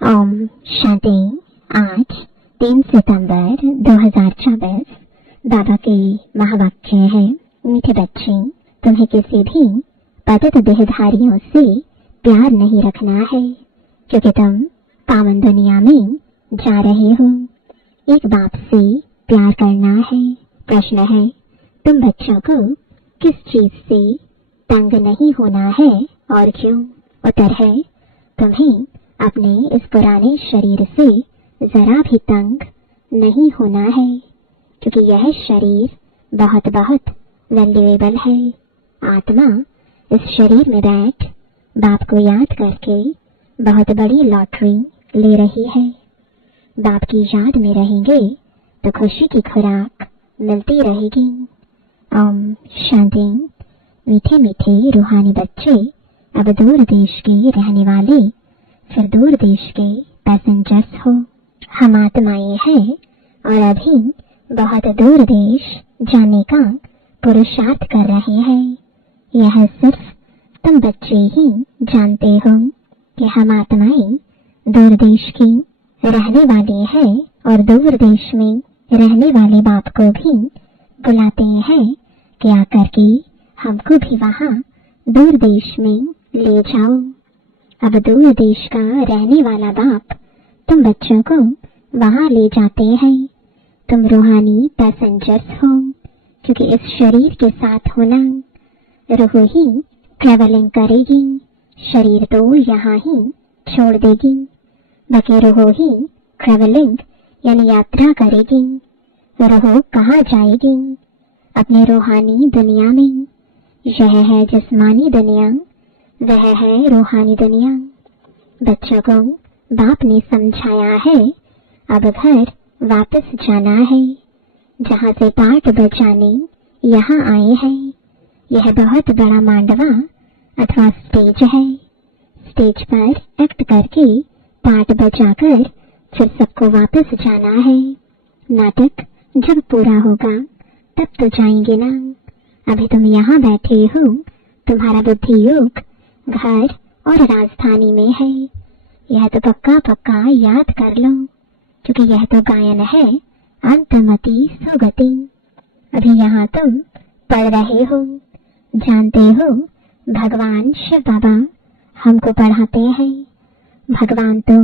ओम शांति। आज 3 सितंबर 2024 बाबा के महावाक्य है, मीठे बच्चे, तुम्हें किसी भी पतित देहधारियों से प्यार नहीं रखना है, क्योंकि तुम पावन दुनिया में जा रहे हो। एक बाप से प्यार करना है। प्रश्न है, तुम बच्चों को किस चीज से तंग नहीं होना है और क्यों? उत्तर है, तुम्हें अपने इस पुराने शरीर से जरा भी तंग नहीं होना है, क्योंकि यह शरीर बहुत बहुत वैल्यूएबल है। आत्मा इस शरीर में बैठ बाप को याद करके बहुत बड़ी लॉटरी ले रही है। बाप की याद में रहेंगे तो खुशी की खुराक मिलती रहेगी। ओम शांति। मीठे मीठे रूहानी बच्चे, अब दूर देश के रहने वाले, फिर दूर देश के पैसेंजर्स हो। हम आत्माएं हैं और अभी बहुत दूर देश जाने का पुरुषार्थ कर रहे हैं। यह सिर्फ तुम बच्चे ही जानते हो कि हम आत्माएं दूर देश की रहने वाली हैं और दूर देश में रहने वाले बाप को भी बुलाते हैं कि आकर के हमको भी वहाँ दूर देश में ले जाओ। अब दूर देश का रहने वाला बाप तुम बच्चों को वहाँ ले जाते हैं। तुम रूहानी पैसेंजर्स हो, क्योंकि इस शरीर के साथ होना। रूह ही ट्रेवलिंग करेगी, शरीर तो यहाँ ही छोड़ देगी। बाकी रूह ही ट्रेवलिंग यानी यात्रा करेगी। रूह कहाँ जाएगी? अपने रूहानी दुनिया में। यह है जिस्मानी दुनिया, वह है रूहानी दुनिया। बच्चों को बाप ने समझाया है, अब घर वापस जाना है, जहाँ से पाठ बजाने यहाँ आए हैं। यह बहुत बड़ा मांडवा अथवा स्टेज है। स्टेज पर एक्ट करके पाठ बजाकर फिर सबको वापस जाना है। नाटक जब पूरा होगा तब तो जाएंगे ना। अभी तुम यहाँ बैठे हो, तुम्हारा बुद्धि योग घर और राजधानी में है। यह तो पक्का पक्का याद कर लो, क्योंकि यह तो गायन है अंतमति सुगति। अभी यहाँ तुम पढ़ रहे हो, जानते हो भगवान शिव बाबा हमको पढ़ाते हैं। भगवान तो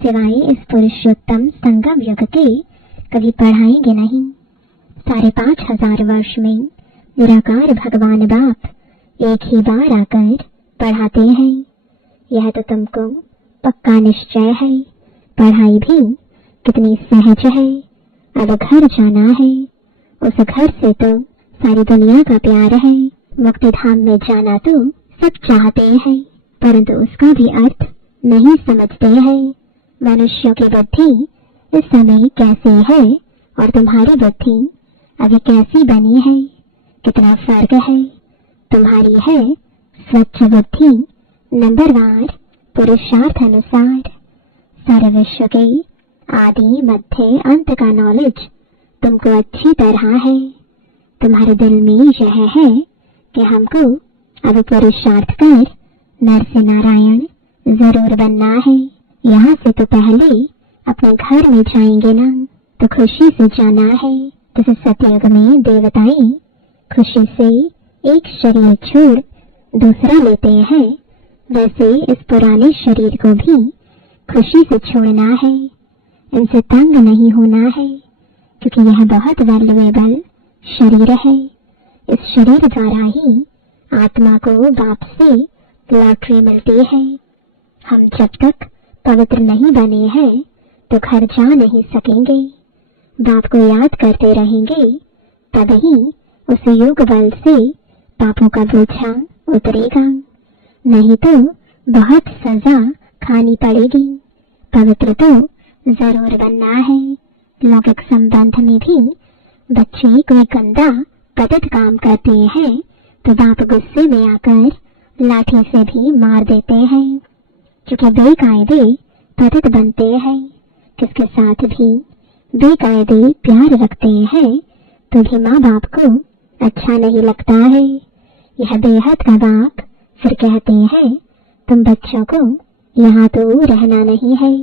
सिवाय इस पुरुषोत्तम संगम युग के कभी पढ़ाएंगे नहीं। 5,500 वर्ष में निराकार भगवान बाप एक ही बार आकर पढ़ाते हैं। यह तो तुमको पक्का निश्चय है। पढ़ाई भी कितनी सहज है। अब घर जाना है। उस घर से तो सारी दुनिया का प्यार है। मुक्ति धाम में जाना तो सब चाहते हैं, परंतु उसका भी अर्थ नहीं समझते हैं। मनुष्यों की बुद्धि इस समय कैसी है और तुम्हारी बुद्धि अभी कैसी बनी है, कितना फर्क है। तुम्हारी है स्वच्छ बुद्धि, नंबरवार पुरुषार्थ अनुसार। सारे विश्व के आदि मध्य अंत का नॉलेज तुमको अच्छी तरह है। तुम्हारे दिल में यह है कि हमको अब पुरुषार्थ कर नर से नारायण जरूर बनना है। यहाँ से तो पहले अपने घर में जाएंगे ना, तो खुशी से जाना है। जैसे सतयुग में देवताएं खुशी से एक शरीर छोड़ दूसरा लेते हैं, वैसे इस पुराने शरीर को भी खुशी से छोड़ना है। इनसे तंग नहीं होना है, क्योंकि यह बहुत वैल्यूएबल शरीर है। इस शरीर द्वारा ही आत्मा को बाप से लॉटरी मिलती है। हम जब तक पवित्र नहीं बने हैं तो घर जा नहीं सकेंगे। बाप को याद करते रहेंगे, तभी उस योग बल से पापों का बोझा उतरेगा। नहीं तो बहुत सजा खानी पड़ेगी। पवित्र तो जरूर बनना है। लौकिक संबंध में भी बच्चे कोई गंदा पतित काम करते हैं तो बाप गुस्से में आकर लाठी से भी मार देते हैं, क्योंकि बेकायदे पतित बनते हैं। किसके साथ भी बेकायदे प्यार रखते हैं तो भी माँ बाप को अच्छा नहीं लगता है। यह बेहद का बाप फिर कहते हैं, तुम बच्चों को यहाँ तो रहना नहीं है,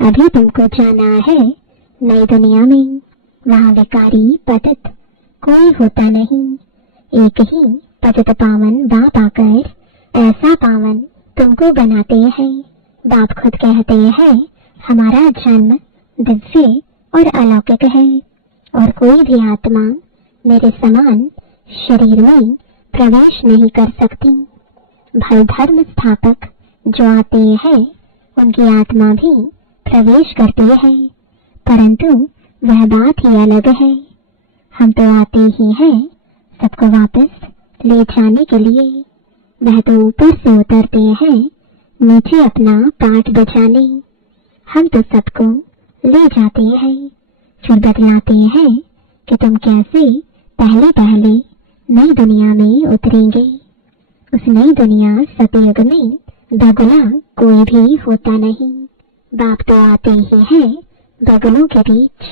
अभी तुमको जाना है नई दुनिया में। वहाँ विकारी पतित कोई होता नहीं, एक ही पतित पावन बाप आकर ऐसा पावन तुमको बनाते हैं। बाप खुद कहते हैं हमारा जन्म दिव्य और अलौकिक है, और कोई भी आत्मा मेरे समान शरीर में प्रवेश नहीं कर सकती। भल धर्म स्थापक जो आते हैं उनकी आत्मा भी प्रवेश करती है, परंतु वह बात ही अलग है। हम तो आते ही हैं सबको वापस ले जाने के लिए, वह तो ऊपर से उतरते हैं नीचे अपना पाठ बजाने। हम तो सबको ले जाते हैं, फिर बतलाते हैं कि तुम कैसे पहले पहले नई दुनिया में उतरेंगे। उस नई दुनिया सतयुग में बगुला कोई भी होता नहीं। बाप तो आते ही हैं बगुलों के बीच,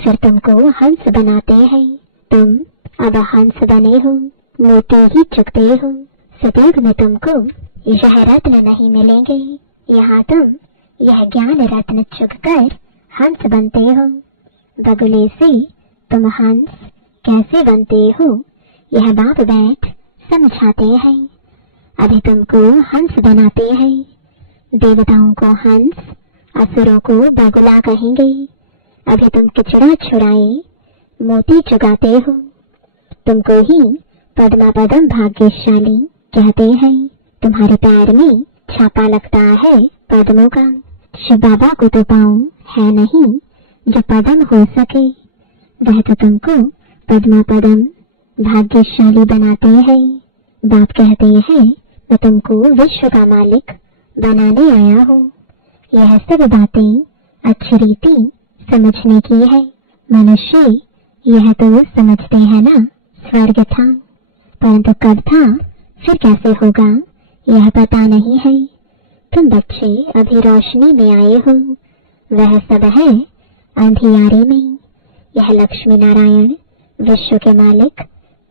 फिर तुमको हंस बनाते हैं। तुम अब हंस बने हो, मोती ही चुकते हो। सतयुग में तुमको यह रत्न नहीं मिलेंगे, यहाँ तुम यह ज्ञान रत्न चुककर हंस बनते हो। बगुले से तुम हंस कैसे बनते हो यह बाप बैठ समझाते हैं। अभी तुमको हंस बनाते हैं। देवताओं को हंस, असुरों को बगुला कहेंगे। अभी तुम किचड़ा छुड़ाए मोती चुगाते हो। तुमको ही पद्मा पदम भाग्यशाली कहते हैं। तुम्हारे पैर में छापा लगता है पद्मों का। शिव बाबा को तो पाँव है नहीं जो पदम हो सके, वह तो तुमको पद्मा पदम भाग्यशाली बनाते हैं। बाप कहते हैं मैं तुमको विश्व का मालिक बनाने आया हूँ। यह सब बातें अच्छी रीति समझने की है। मनुष्य यह तो समझते हैं ना स्वर्ग था, परंतु कब था फिर कैसे होगा यह पता नहीं है। तुम बच्चे अभी रोशनी में आए हो, वह सब है अंधियारे में। यह लक्ष्मी नारायण विश्व के मालिक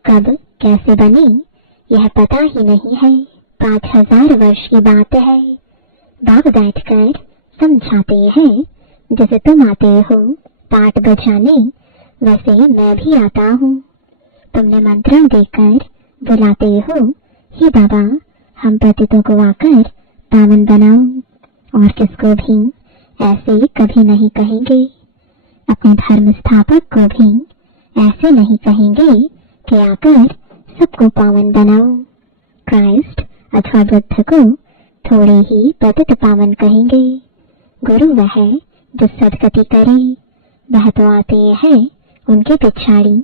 कब कैसे बने यह पता ही नहीं है। 5000 वर्ष की बात है। बाप बैठकर समझाते हैं जैसे तुम आते हो पाठ बजाने, वैसे मैं भी आता हूँ। तुमने मंत्र देकर बुलाते हो, हे बाबा हम पतितों को आकर पावन बनाओ। और किसको भी ऐसे कभी नहीं कहेंगे। अपने धर्म स्थापक को भी ऐसे नहीं कहेंगे कि आकर सबको पावन बनाओ। क्राइस्ट अथवा बुद्ध को थोड़े ही पतित पावन कहेंगे। गुरु वह जो सदगति करे, वह तो आते हैं उनके पिछाड़ी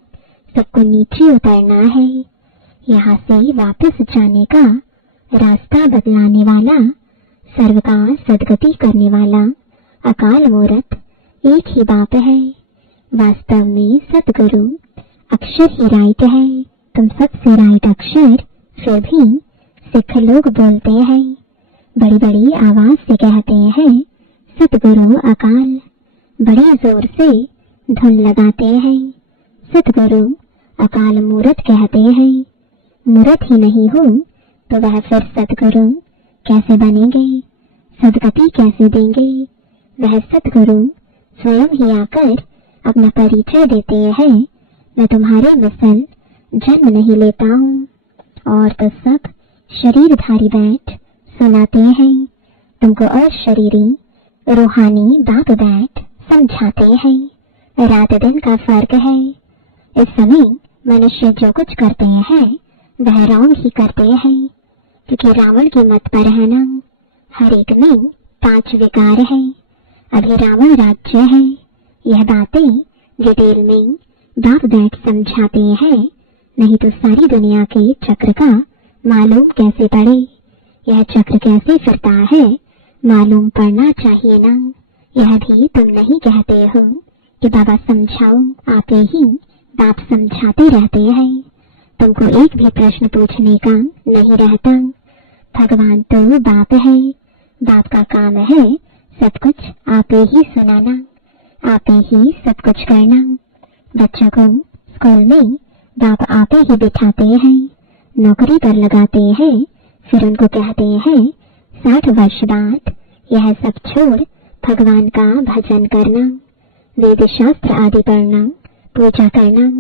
सबको नीचे उतरना है। यहाँ से वापस जाने का रास्ता बदलाने वाला, सर्व का सदगति करने वाला अकाल मूर्त एक ही बाप है। वास्तव में सतगुरु अक्षर ही राइट है। तुम सबसे राइट अक्षर फिर भी सिख लोग बोलते हैं, बड़ी बड़ी आवाज से कहते हैं सतगुरु अकाल। बड़े जोर से धुन लगाते हैं, सतगुरु अकाल मूर्त कहते हैं। मूर्त ही नहीं हो तो वह फिर सतगुरु कैसे बनेंगे, सदगति कैसे देंगे। वह सतगुरु स्वयं ही आकर अपना परिचय देते हैं, मैं तुम्हारे मिसल जन्म नहीं लेता हूँ। और तो सब शरीरधारी बैठ सुनाते हैं, तुमको अशरीरी रूहानी बाप बैठ समझाते हैं। रात दिन का फर्क है। इस समय मनुष्य जो कुछ करते हैं वह रॉन्ग ही करते हैं, क्योंकि रावण की मत पर है ना, हर एक में 5 विकार है। अभी रावण राज्य है। यह बातें डिटेल में बाप बैठ समझाते हैं, नहीं तो सारी दुनिया के चक्र का मालूम कैसे पड़े। यह चक्र कैसे फिरता है मालूम पड़ना चाहिए ना। यह भी तुम नहीं कहते हो कि बाबा समझाओ, आप ही बाप समझाते रहते हैं। तुमको एक भी प्रश्न पूछने का नहीं रहता। भगवान तो बाप है, बाप का काम है सब कुछ आप ही सुनाना, आप ही सब कुछ करना। बच्चों को स्कूल में बाप आप ही बिठाते हैं, नौकरी पर लगाते हैं, फिर उनको कहते हैं 60 वर्ष बाद यह सब छोड़ भगवान का भजन करना, वेद शास्त्र आदि पढ़ना, पूजा करना।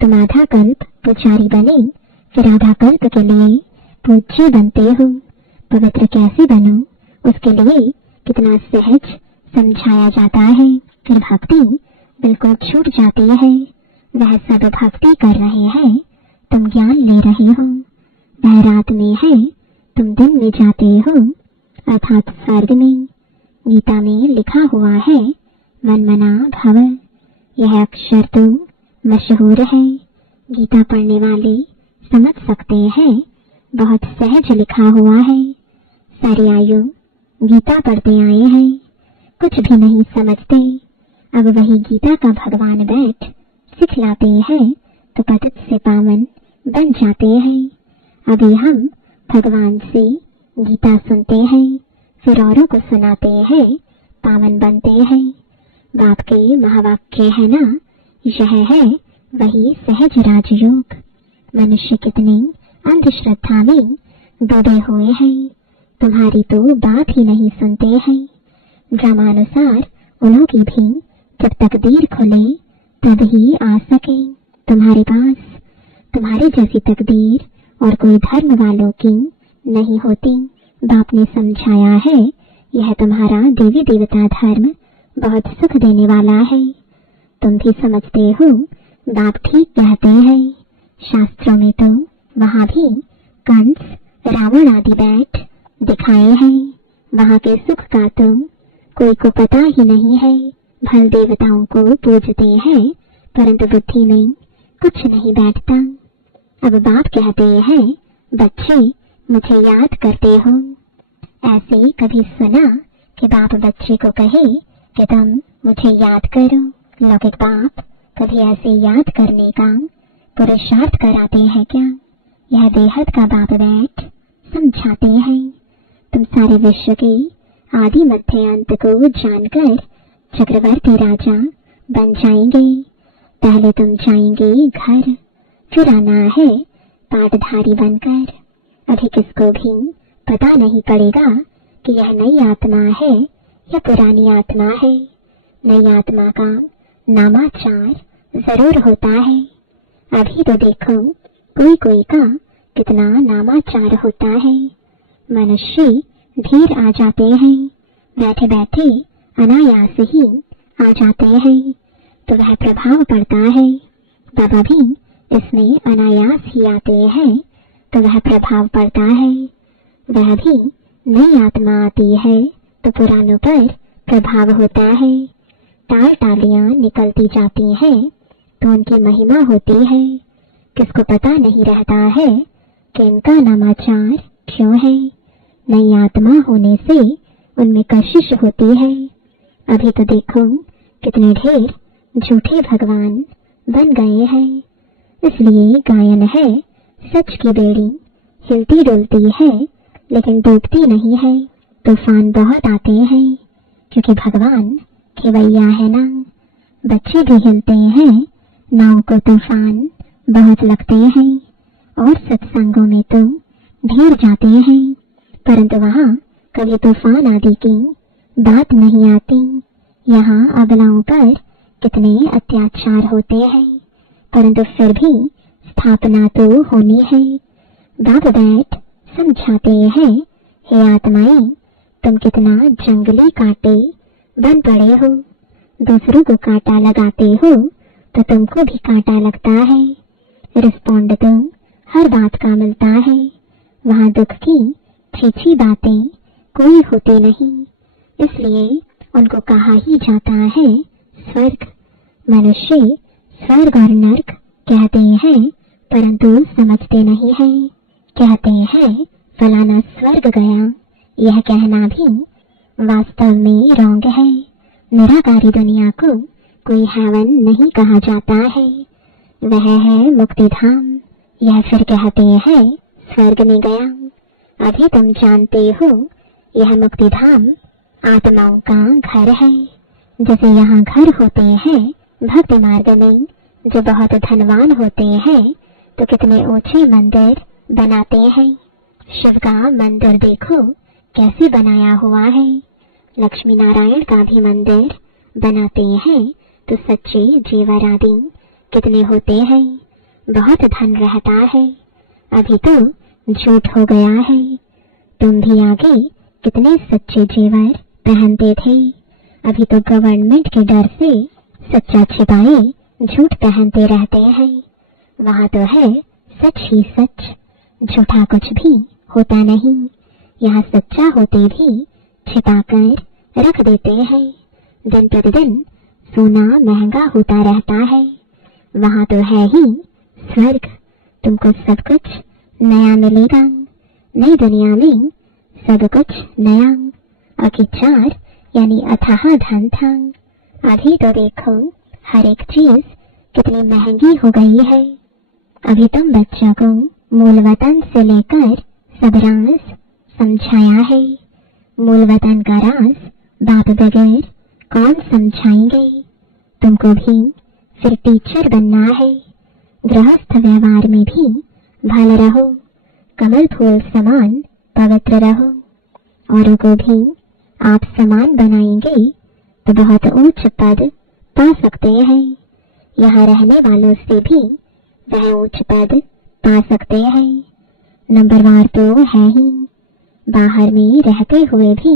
तुम आधा कल्प पुजारी बने, फिर आधा कल्प के लिए पूज्य बनते हो। पवित्र कैसे बनो, उसके लिए कितना सहज समझाया जाता है। फिर भक्ति बिल्कुल छूट जाती है। वह सब भक्ति कर रहे हैं, तुम ज्ञान ले रहे हो। वह रात में है, तुम दिन में जाते हो, अर्थात स्वर्ग में। गीता में लिखा हुआ है, मन मना भव। यह अक्षर तो मशहूर है, गीता पढ़ने वाले समझ सकते हैं। बहुत सहज लिखा हुआ है। सारी आयु गीता पढ़ते आए हैं, कुछ भी नहीं समझते। अब वही गीता का भगवान बैठ सिखलाते हैं तो पतित से पावन बन जाते हैं। अभी हम भगवान से गीता सुनते हैं, फिर औरों को सुनाते हैं, पावन बनते हैं। बाप के महावाक्य है ना, यह है वही सहज राजयोग। मनुष्य कितने अंधश्रद्धा में डूबे हुए हैं, तुम्हारी तो बात ही नहीं सुनते हैं। ड्रामानुसार उन्हों की भी जब तकदीर खुले तब ही आ सके तुम्हारे पास। तुम्हारे जैसी तकदीर और कोई धर्म वालों की नहीं होती। बाप ने समझाया है, यह तुम्हारा देवी देवता धर्म बहुत सुख देने वाला है। तुम भी समझते हो, बाप ठीक कहते हैं। शास्त्रों में तो वहाँ भी कंस, रावण आदि बैठ दिखाए हैं। वहाँ के सुख का तो कोई को पता ही नहीं है। भल देवताओं को पूजते हैं, परंतु बुद्धि में कुछ नहीं बैठता। अब बाप कहते हैं, बच्चे मुझे याद करते हो। ऐसे कभी सुना कि बाप बच्चे को कहे कि तुम मुझे याद करो? लौकिक बाप कभी ऐसे याद करने का पुरुषार्थ कराते हैं क्या? यह बेहद का बाप बैठ समझाते हैं। तुम सारे विश्व के आदि मध्य अंत को जानकर चक्रवर्ती राजा बन जाएंगे। पहले तुम जाएंगे घर, फिर आना है पाटधारी बनकर। अभी किसको भी पता नहीं पड़ेगा कि यह नई आत्मा है या पुरानी आत्मा है। नई आत्मा का नामाचार जरूर होता है। अभी तो देखो कोई कोई का कितना नामाचार होता है। मनुष्य धीर आ जाते हैं, बैठे बैठे अनायास ही आ जाते हैं, तो वह प्रभाव पड़ता है। बाबा भी इसमें अनायास ही आते हैं, तो वह प्रभाव पड़ता है। वह भी नई आत्मा आती है तो पुरानों पर प्रभाव होता है। टाल टालियां निकलती जाती हैं तो उनकी महिमा होती है। किसको पता नहीं रहता है कि इनका नामाचार क्यों है। नई आत्मा होने से उनमें कशिश होती है। अभी तो देखो कितने ढेर झूठे भगवान बन गए हैं। इसलिए गायन है, सच की बेड़ी हिलती डुलती है लेकिन डूबती नहीं है। तूफान बहुत आते हैं क्योंकि भगवान खेवैया है ना। बच्चे भी हिलते हैं, नाव को तूफान बहुत लगते हैं और सत्संगों में तो ढेर जाते हैं, परंतु वहाँ कभी तूफान आदि की बात नहीं आती। यहाँ अबलाओं पर कितने अत्याचार होते हैं, परंतु फिर भी स्थापना तो होनी है। बाप बैठ समझाते हैं, हे आत्माएं, तुम कितना जंगली कांटे बन पड़े हो। दूसरों को कांटा लगाते हो तो तुमको भी कांटा लगता है। रिस्पॉन्ड तो हर बात का मिलता है। वहाँ दुख की छीछी बातें कोई होती नहीं, इसलिए उनको कहा ही जाता है स्वर्ग। मनुष्य स्वर्ग और नर्क कहते हैं परंतु समझते नहीं है। कहते हैं फलाना स्वर्ग गया, यह कहना भी वास्तव में रॉन्ग है। निराकारी दुनिया को कोई हेवन नहीं कहा जाता है, वह है मुक्ति धाम। यह फिर कहते हैं स्वर्ग में गया। अभी तुम जानते हो यह मुक्ति धाम आत्माओं का घर है। जैसे यहाँ घर होते हैं भक्ति मार्ग में, जो बहुत धनवान होते हैं तो कितने ऊंचे मंदिर बनाते हैं। शिव का मंदिर देखो कैसे बनाया हुआ है। लक्ष्मी नारायण का भी मंदिर बनाते हैं तो सच्चे जेवर आदि कितने होते हैं, बहुत धन रहता है। अभी तो झूठ हो गया है। तुम भी आगे कितने सच्चे जेवर पहनते थे, अभी तो गवर्नमेंट के डर से सच्चा छिपाए झूठ पहनते रहते हैं। वहाँ तो है सच ही सच, झूठा कुछ भी होता नहीं। यहाँ सच्चा होते भी छिपा कर रख देते हैं। दिन प्रतिदिन सोना महंगा होता रहता है। वहाँ तो है ही स्वर्ग, तुमको सब कुछ नया मिलेगा। नई दुनिया में सब कुछ नया। अभी 4 यानी अथाह धन था। अभी तो देखो हर एक चीज कितनी महंगी हो गई है। अभी तुम बच्चों को मूल वतन से लेकर सब राज समझाया है। मूल वतन का राज बाप बगैर कौन समझाएंगे। तुमको भी फिर टीचर बनना है। गृहस्थ व्यवहार में भी भले रहो, कमल फूल समान पवित्र रहो। औरों को भी आप समान बनाएंगे तो बहुत ऊंच पद पा सकते हैं। यहाँ रहने वालों से भी वह ऊंच पद पा सकते हैं। नंबरवार तो है ही। बाहर में रहते हुए भी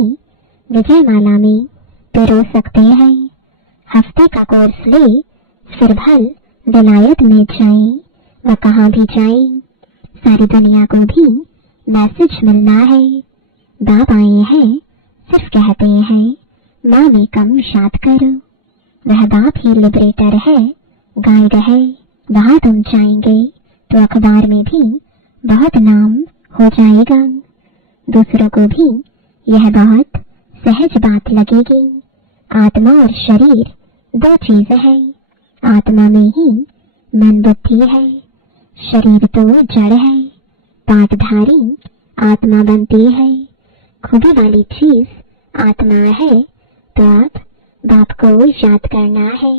विजयमाला में पिरो सकते हैं। हफ्ते का कोर्स ले फिर भल विलायत में जाएं, वह कहाँ भी जाएं। सारी दुनिया को भी मैसेज मिलना है। बाप आए हैं सिर्फ कहते हैं माँ में कम याद करो। वह बाप ही लिबरेटर है, गाइड है। वहाँ तुम जाएंगे तो अखबार में भी बहुत नाम हो जाएगा। दूसरों को भी यह बहुत सहज बात लगेगी। आत्मा और शरीर 2 चीज है। आत्मा में ही मन बुद्धि है, शरीर तो जड़ है। पाटधारी आत्मा बनती है। खूबी वाली चीज आत्मा है तो आप बाप को याद करना है।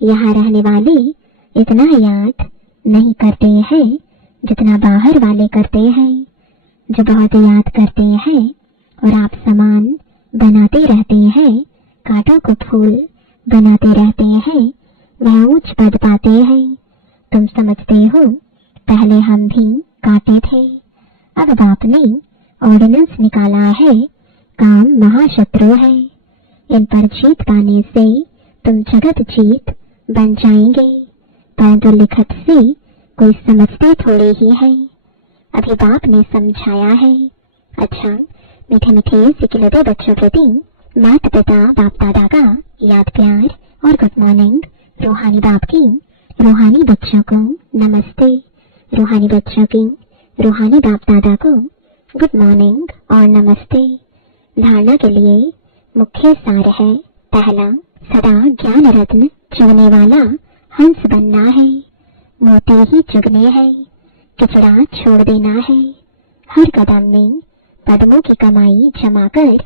यहाँ रहने वाले इतना याद नहीं करते हैं जितना बाहर वाले करते हैं। जो बहुत याद करते हैं और आप समान बनाते रहते हैं, कांटों को फूल बनाते रहते हैं, वह उच्च पद पाते हैं। तुम समझते हो पहले हम भी कांटे थे, अब बाप ने ऑर्डिनेंस निकाला है, काम महाशत्रु है। इन पर जीत पाने से तुम जगत जीत बन जाएंगे। परंतु लिखत से कोई समझते थोड़े ही है। अभी बाप ने समझाया है। अच्छा, मीठे मीठे सिकिलते बच्चों प्रति माता पिता बाप दादा का याद प्यार और गुड मॉर्निंग। रूहानी बाप की रूहानी बच्चों को नमस्ते। रूहानी बच्चों की रूहानी बाप दादा को गुड मॉर्निंग और नमस्ते। धारणा के लिए मुख्य सार है। पहला, सदा ज्ञान रत्न चुगने वाला हंस बनना है। मोती ही चुगने हैं, कचरा छोड़ देना है। हर कदम में पद्मों की कमाई जमा कर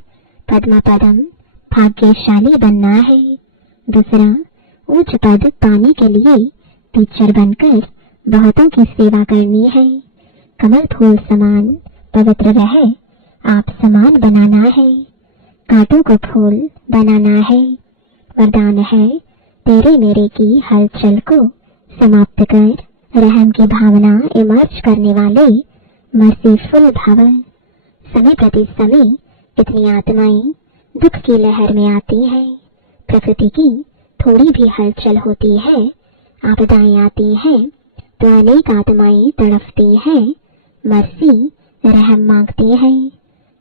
पद्मा पदम भाग्यशाली बनना है। दूसरा, उच्च पद पाने के लिए टीचर बनकर बहुतों की सेवा करनी है। कमल फूल समान पवित्र रह आप समान बनाना है। कांटों को फूल बनाना है। वरदान है तेरे मेरे की हलचल को समाप्त कर रहम की भावना इमर्ज करने वाले मर्सीफुल भव। समय प्रति समय कितनी आत्माएं दुख की लहर में आती हैं। प्रकृति की थोड़ी भी हलचल होती है, आपदाएं आती हैं तो अनेक आत्माएं तड़पती हैं, मर्सी रहम मांगती हैं।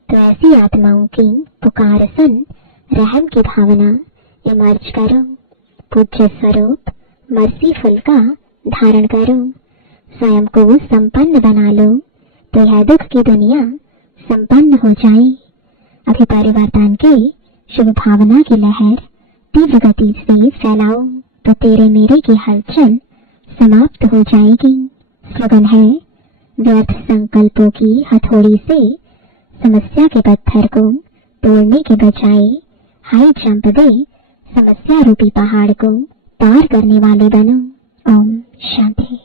तो ऐसी आत्माओं की पुकार सुन रहम की भावना इमर्ज करो। पूज्य स्वरूप मर्सीफुल का धारण करो। स्वयं को संपन्न बना लो तो यह दुख की दुनिया संपन्न हो जाए। अभी परिवर्तन के शुभ भावना की लहर तीव्र गति से फैलाओ तो तेरे मेरे की हलचल समाप्त हो जाएगी। स्लोगन है, व्यर्थ संकल्पों की हथौड़ी से समस्या के पत्थर को तोड़ने के बजाय हाई जंप दे समस्या रूपी पहाड़ को पार करने वाले बनो। ओम शांति।